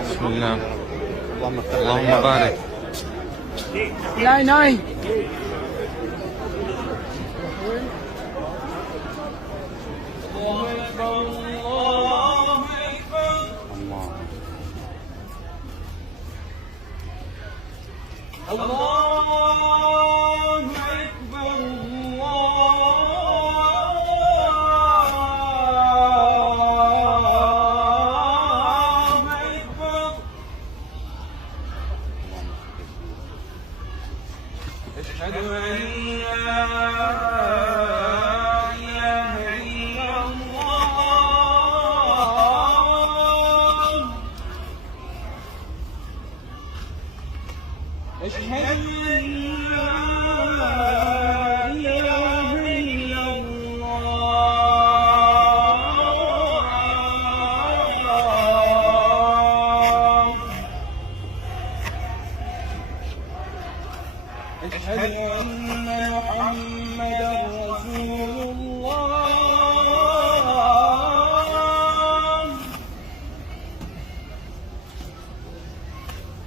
بسم الله. اللهم بارك. ناي ناي. أشهد أن لا إله إلا الله. أشهد أن لا إله إلا الله. أشهد أن محمدا رسول الله.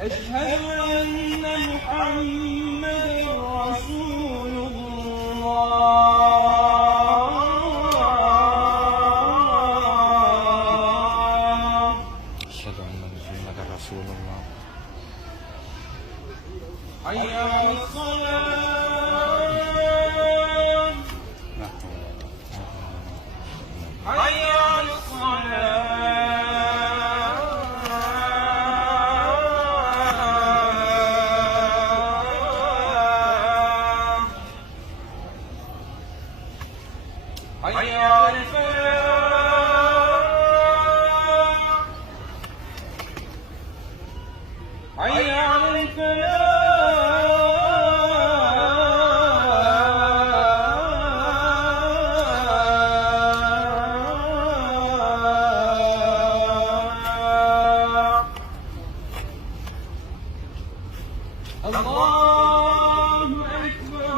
أشهد أن محمدا رسول الله. أشهد أن محمدا رسول الله. حي على الصلاة. حي على الصلاة. حي على الفلاح. حي على الفلاح. الله أكبر.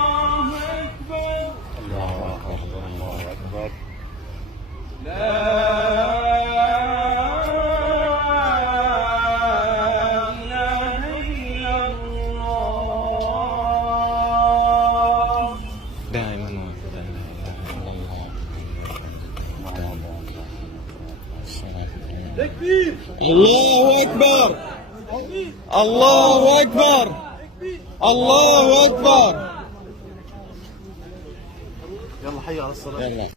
الله أكبر. الله أكبر. الله أكبر. لا إله إلا الله. دائما وأبدا لا إله إلا الله. تكبير. الله أكبر. الله أكبر. الله أكبر. يلا حي على الصلاة. يلا.